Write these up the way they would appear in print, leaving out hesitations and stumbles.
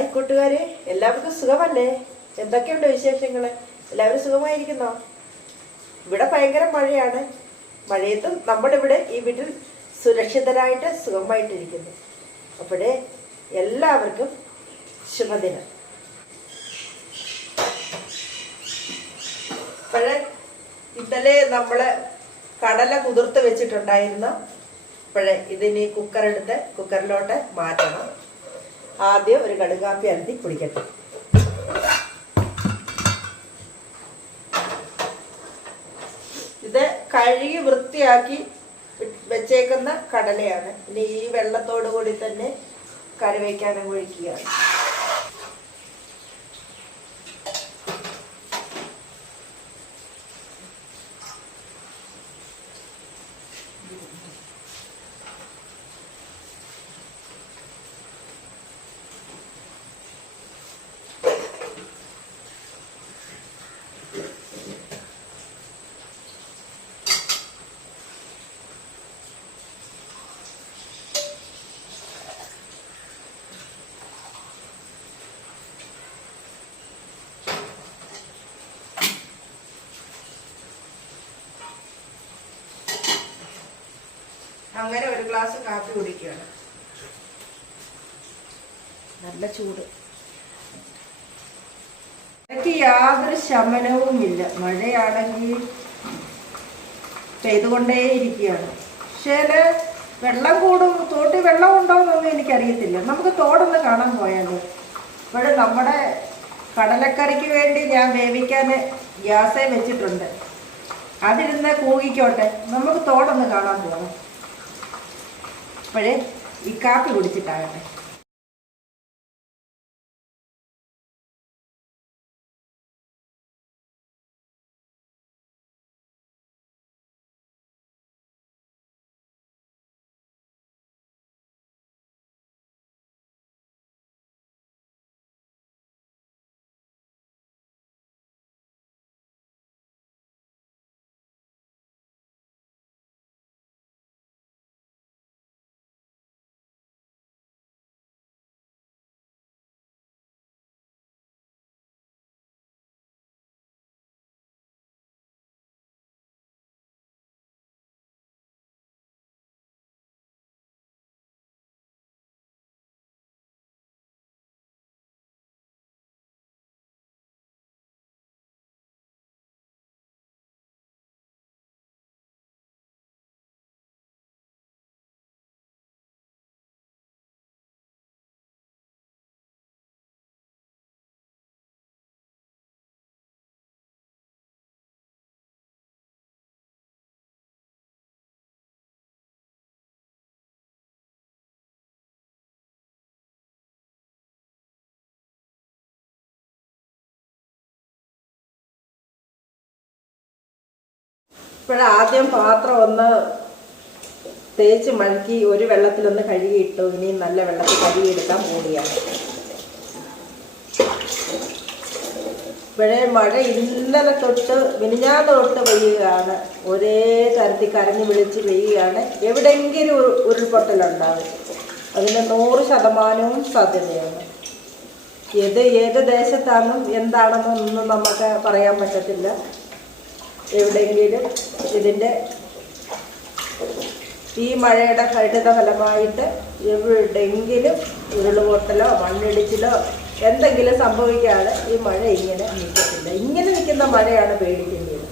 Hi കൂട്ടുകാരെ, എല്ലാവർക്കും സുഖമല്ലേ? എന്തൊക്കെയുണ്ട് വിശേഷങ്ങൾ? എല്ലാവരും സുഖമായിരിക്കുന്നോ? ഇവിടെ ഭയങ്കര മഴയാണ്. മഴയത്തും നമ്മളിവിടെ ഈ വീട്ടിൽ സുരക്ഷിതരായിട്ട് സുഖമായിട്ടിരിക്കുന്നു. അപ്പോഴേ എല്ലാവർക്കും ശുഭദിനം. അപ്പോഴേ ഇന്നലെ നമ്മൾ കടല കുതിർത്ത് വെച്ചിട്ടുണ്ടായിരുന്നു. അപ്പോഴേ ഇതിനി കുക്കറിലോട്ട് മാറ്റണം. ആദ്യം ഒരു കടുകാപ്പി അരുത്തി കുടിക്കട്ടെ. ഇത് കഴുകി വൃത്തിയാക്കി വെച്ചേക്കുന്ന കടലയാണ്. ഇനി ഈ വെള്ളത്തോടു കൂടി തന്നെ കറി വയ്ക്കാനും ഒഴിക്കുകയാണ്. അങ്ങനെ ഒരു ഗ്ലാസ് കാപ്പി കുടിക്കുകയാണ്. നല്ല ചൂട്. എനിക്ക് യാതൊരു ശമനവുമില്ല. മഴയാണെങ്കിൽ പെയ്തുകൊണ്ടേയിരിക്കുകയാണ്. പക്ഷേ വെള്ളം കൂടും. തോട്ടിൽ വെള്ളം ഉണ്ടോയെന്നൊന്നും എനിക്കറിയത്തില്ല. നമുക്ക് തോടൊന്ന് കാണാൻ പോയാലോ? ഇപ്പോഴും നമ്മുടെ കടലക്കറിക്ക് വേണ്ടി ഞാൻ വേവിക്കാൻ ഗ്യാസേ വെച്ചിട്ടുണ്ട്. അതിരുന്ന് കൂകിക്കോട്ടെ. നമുക്ക് തോടൊന്ന് കാണാൻ പോകാം. അപ്പോഴേ ഈ കാപ്പി കുടിച്ചിട്ടാകട്ടെ. ഇപ്പോഴാദ്യം പാത്രം ഒന്ന് തേച്ച് മഴക്കി ഒരു വെള്ളത്തിലൊന്ന് കഴുകിയിട്ടു. ഇനി നല്ല വെള്ളത്തിൽ കഴുകിയെടുക്കാൻ പോവുകയാണ്. ഇപ്പോഴേ മഴ ഇന്നലെ തൊട്ട് മിനിഞ്ഞാന്ന് തൊട്ട് പെയ്യുകയാണ്. ഒരേ തരത്തിൽ കരഞ്ഞു വിളിച്ച് പെയ്യുകയാണ്. എവിടെയെങ്കിലും ഉരുൾപൊട്ടലുണ്ടാകും. അതിന് 100% സാധ്യതയാണ്. ഏത് ദേശത്താണെന്നും എന്താണെന്നും ഒന്നും നമുക്ക് പറയാൻ പറ്റത്തില്ല. എവിടെയെങ്കിലും ഇതിൻ്റെ ഈ മഴയുടെ കഠിന ഫലമായിട്ട് എവിടെയെങ്കിലും ഉരുളുപൊട്ടലോ മണ്ണിടിച്ചിലോ എന്തെങ്കിലും സംഭവിക്കാതെ ഈ മഴ ഇങ്ങനെ നിൽക്കത്തില്ല. ഇങ്ങനെ നിൽക്കുന്ന മഴയാണ് പേടിക്കേണ്ടത്.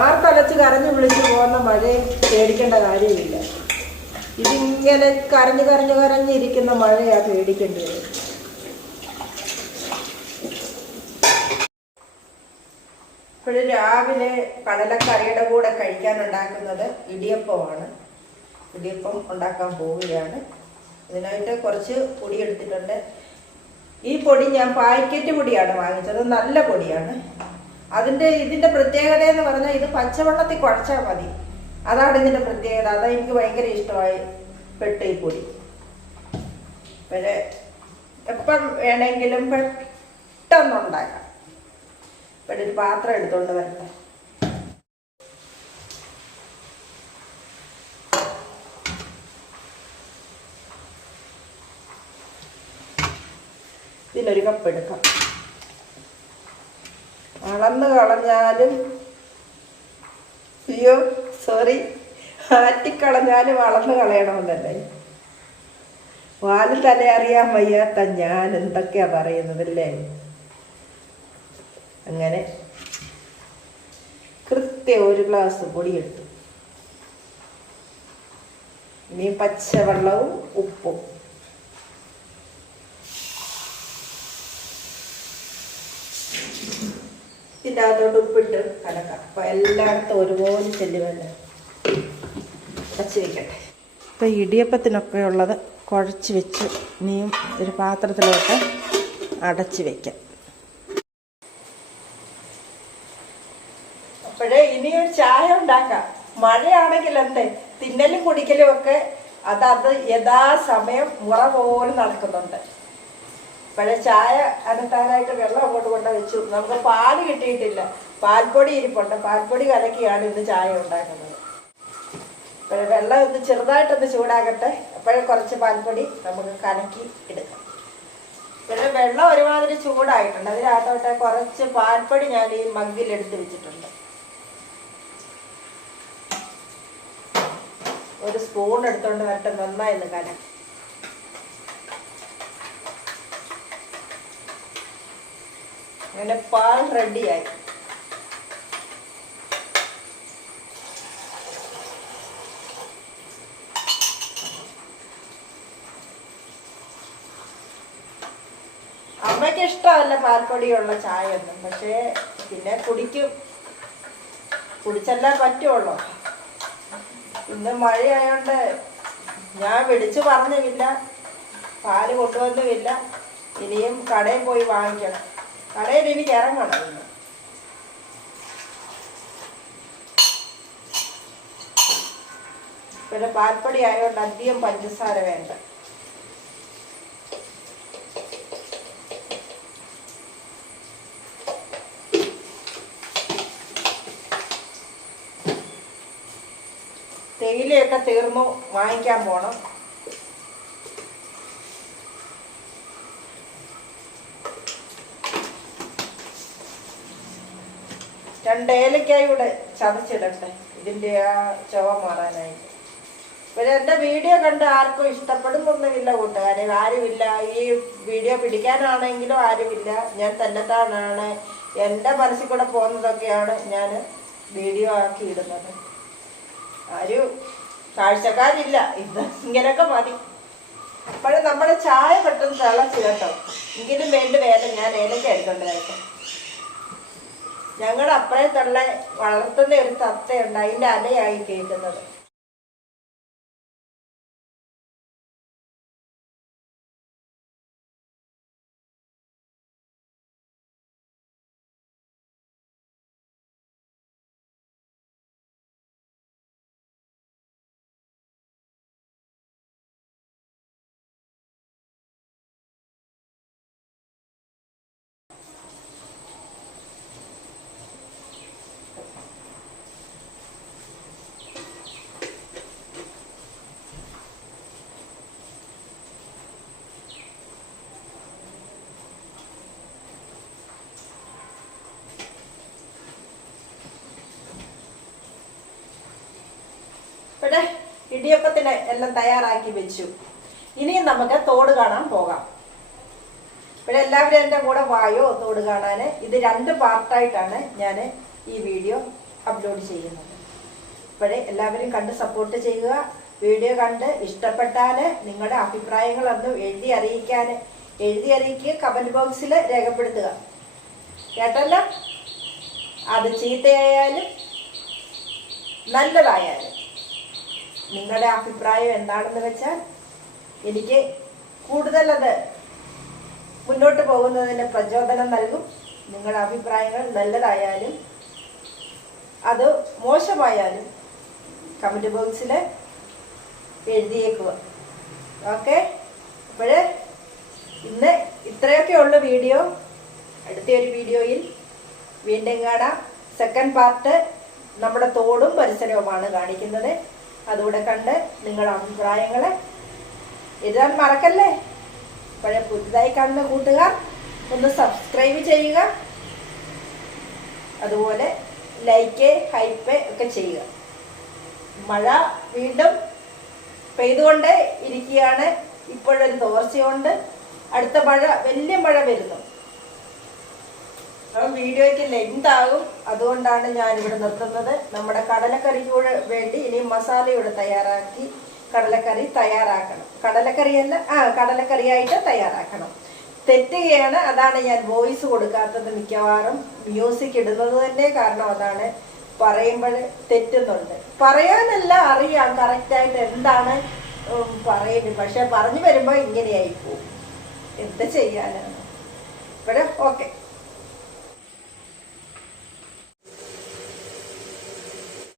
ആർത്തലച്ച് കരഞ്ഞു വിളിച്ചു പോകുന്ന മഴയെ പേടിക്കേണ്ട കാര്യമില്ല. ഇതിങ്ങനെ കരഞ്ഞിരിക്കുന്ന മഴയാണ് പേടിക്കേണ്ടത്. ഇപ്പോഴും രാവിലെ കടലക്കറിയുടെ കൂടെ കഴിക്കാനുണ്ടാക്കുന്നത് ഇടിയപ്പമാണ്. ഇടിയപ്പം ഉണ്ടാക്കാൻ പോവുകയാണ്. ഇതിനായിട്ട് കുറച്ച് പൊടി എടുത്തിട്ടുണ്ട്. ഈ പൊടി ഞാൻ പാക്കറ്റ് പൊടിയാണ് വാങ്ങിച്ചത്. നല്ല പൊടിയാണ്. ഇതിൻ്റെ പ്രത്യേകത എന്ന് പറഞ്ഞാൽ ഇത് പച്ചവെള്ളത്തിൽ കുഴച്ചാൽ മതി. അതാണ് ഇതിൻ്റെ പ്രത്യേകത. അതാ എനിക്ക് ഭയങ്കര ഇഷ്ടമായി പെട്ട ഈ പൊടി. പിന്നെ എപ്പം വേണമെങ്കിലും പെട്ടെന്നുണ്ടാക്കാം. ഇവിടെ ഒരു പാത്രം എടുത്തുകൊണ്ട് വരട്ടെ. ഇതിലൊരു കപ്പ് എടുക്കാം. അളന്ന് കളഞ്ഞാലും ആറ്റിക്കളഞ്ഞാലും അളന്ന് കളയണമെന്നല്ലേ. വാലും തല അറിയാൻ വയ്യാത്ത ഞാൻ എന്തൊക്കെയാ പറയുന്നതല്ലേ. അങ്ങനെ കൃത്യം 1 ഗ്ലാസ് പൊടിയെടുത്തു. ഇനി പച്ചവെള്ളവും ഉപ്പും. ഇതിൻ്റെ അകത്തോട്ട് ഉപ്പിട്ട് കലക്കാം. അപ്പൊ എല്ലായിടത്തും ഒരുപോലെ ചെല്ലുമല്ലോ. അടച്ച് വെക്കട്ടെ. ഇപ്പൊ ഇടിയപ്പത്തിനൊക്കെ ഉള്ളത് കുഴച്ച് വെച്ച് ഇനിയും ഒരു പാത്രത്തിലോട്ട് അടച്ച് വെക്കാം. അപ്പോഴേ ഇനിയൊരു ചായ ഉണ്ടാക്കാം. മഴയാണെങ്കിൽ എന്തേ തിന്നലും കുടിക്കലും ഒക്കെ അത് യഥാസമയം മുറ പോലെ നടക്കുന്നുണ്ട്. ഇപ്പോഴേ ചായ അനത്താനായിട്ട് വെള്ളം അങ്ങോട്ട് കൊണ്ട് വെച്ചു. നമുക്ക് പാല് കിട്ടിയിട്ടില്ല. പാൽപ്പൊടി ഇരിപ്പുണ്ട്. പാൽപ്പൊടി കലക്കിയാണ് ഇന്ന് ചായ ഉണ്ടാക്കുന്നത്. അപ്പോഴേ വെള്ളം ഒന്ന് ചെറുതായിട്ടൊന്ന് ചൂടാകട്ടെ. അപ്പോഴേ കുറച്ച് പാൽപ്പൊടി നമുക്ക് കലക്കി എടുക്കാം. പിന്നെ വെള്ളം ഒരുമാതിരി ചൂടായിട്ടുണ്ട്. അതിനകത്തോട്ട് കുറച്ച് പാൽപ്പൊടി ഞാൻ ഈ മഗ്ഗിൽ എടുത്ത് വെച്ചിട്ടുണ്ട്. 1 സ്പൂൺ എടുത്തോണ്ട് വരട്ടെ. നന്നായി ഒന്ന് കലക്കി. അങ്ങനെ പാൽ റെഡിയായി. അമ്മയ്ക്ക് ഇഷ്ടമല്ല പാൽപ്പൊടിയുള്ള ചായ ഒന്നും. പക്ഷേ പിന്നെ കുടിച്ചല്ലേ പറ്റുള്ളൂ. ഇന്ന് മഴയായോണ്ട് ഞാൻ വിളിച്ചു പറഞ്ഞില്ല, പാല് കൊണ്ടുവന്നുമില്ല. ഇനിയും കടയിൽ പോയി വാങ്ങിക്കണം. കടയിൽ എനിക്ക് ഇറങ്ങണം ഇന്ന്. പിന്നെ പാൽപ്പൊടി ആയതുകൊണ്ട് അധികം പഞ്ചസാര വേണ്ട. തേയിലയൊക്കെ തീർന്നു, വാങ്ങിക്കാൻ പോണം. ഏലക്കായി കൂടെ ചതച്ചിടട്ടെ, ഇതിൻ്റെ ആ ചുവ മാറാനായിട്ട്. പിന്നെ എൻ്റെ വീഡിയോ കണ്ട് ആർക്കും ഇഷ്ടപ്പെടുന്നൊന്നുമില്ല കൂട്ടുകാരെ. ആരുമില്ല. ഈ വീഡിയോ പിടിക്കാനാണെങ്കിലും ആരുമില്ല. ഞാൻ തന്നെത്താനാണ് എൻ്റെ മനസ്സിൽ കൂടെ പോകുന്നതൊക്കെയാണ് ഞാൻ വീഡിയോ ആക്കി ഇടുന്നത്. ആരും കാഴ്ചക്കാരില്ല. ഇത് ഇങ്ങനെയൊക്കെ മതി. അപ്പോഴും നമ്മുടെ ചായ പെട്ടെന്ന് തിളച്ച് കേട്ടോ. എങ്കിലും വേണ്ട ഞാൻ ഏലക്ക എടുത്തോണ്ട് കേട്ടോ. ഞങ്ങളുടെ അപ്പഴേ തള്ള വളർത്തുന്ന ഒരു തത്തയുണ്ട്. അതിൻ്റെ അലയായി കേൾക്കുന്നത്. ഇവിടെ ഇടിയപ്പത്തിന് എല്ലാം തയ്യാറാക്കി വെച്ചു. ഇനിയും നമുക്ക് തോട് കാണാൻ പോകാം. ഇവിടെ എല്ലാവരും എൻ്റെ കൂടെ വായോ തോട് കാണാൻ. ഇത് 2 പാർട്ടായിട്ടാണ് ഞാൻ ഈ വീഡിയോ അപ്ലോഡ് ചെയ്യുന്നത്. ഇപ്പോഴേ എല്ലാവരും കണ്ട് സപ്പോർട്ട് ചെയ്യുക. വീഡിയോ കണ്ട് ഇഷ്ടപ്പെട്ടാൽ നിങ്ങളുടെ അഭിപ്രായങ്ങളൊന്ന് എഴുതി അറിയിക്കുക. കമൻറ്റ് ബോക്സിൽ രേഖപ്പെടുത്തുക. കേട്ടല്ലോ? അത് ചീത്തയായാലും നല്ലതായാലും നിങ്ങളുടെ അഭിപ്രായം എന്താണെന്ന് വെച്ചാൽ എനിക്ക് കൂടുതലത് മുന്നോട്ട് പോകുന്നതിന് പ്രചോദനം നൽകും. നിങ്ങളുടെ അഭിപ്രായങ്ങൾ നല്ലതായാലും അത് മോശമായാലും കമൻറ്റ് ബോക്സിൽ എഴുതിയേക്കുക. ഓക്കെ? അപ്പോഴേ ഇന്ന് ഇത്രയൊക്കെ ഉള്ള വീഡിയോ. അടുത്തൊരു വീഡിയോയിൽ വീണ്ടും കാണാം. സെക്കൻഡ് പാർട്ട് നമ്മുടെ തോടും പരിസരവുമാണ് കാണിക്കുന്നത്. അതുകൂടെ കണ്ട് നിങ്ങളുടെ അഭിപ്രായങ്ങളെ എഴുതാൻ മറക്കല്ലേ. അപ്പോൾ പുതുതായി കാണുന്ന കൂട്ടുകാർ ഒന്ന് സബ്സ്ക്രൈബ് ചെയ്യുക, അതുപോലെ ലൈക്ക് ഹൈപ്പ് ഒക്കെ ചെയ്യുക. മഴ വീണ്ടും പെയ്തുകൊണ്ട് ഇരിക്കുകയാണ്. ഇപ്പോഴൊരു തോർച്ചയുണ്ട്. അടുത്ത മഴ, വലിയ മഴ വരുന്നു. അപ്പം വീഡിയോയ്ക്ക് ലെങ്ത് ആകും, അതുകൊണ്ടാണ് ഞാനിവിടെ നിർത്തുന്നത്. നമ്മുടെ കടലക്കറിക്ക് വേണ്ടി ഇനി മസാലയോടെ തയ്യാറാക്കി കടലക്കറി തയ്യാറാക്കണം. കടലക്കറിയായിട്ട് തയ്യാറാക്കണം. തെറ്റുകയാണ്, അതാണ് ഞാൻ വോയിസ് കൊടുക്കാത്തത്. മിക്കവാറും മ്യൂസിക് ഇടുന്നത് തന്നെ കാരണം അതാണ്. പറയുമ്പോൾ തെറ്റുന്നുണ്ട്. പറയാനല്ല, അറിയാം കറക്റ്റായിട്ട് എന്താണ് പറയുന്നത്, പക്ഷെ പറഞ്ഞു വരുമ്പോൾ ഇങ്ങനെയായി പോകും. എന്ത് ചെയ്യാനാണ്. ഇവിടെ ഓക്കെ.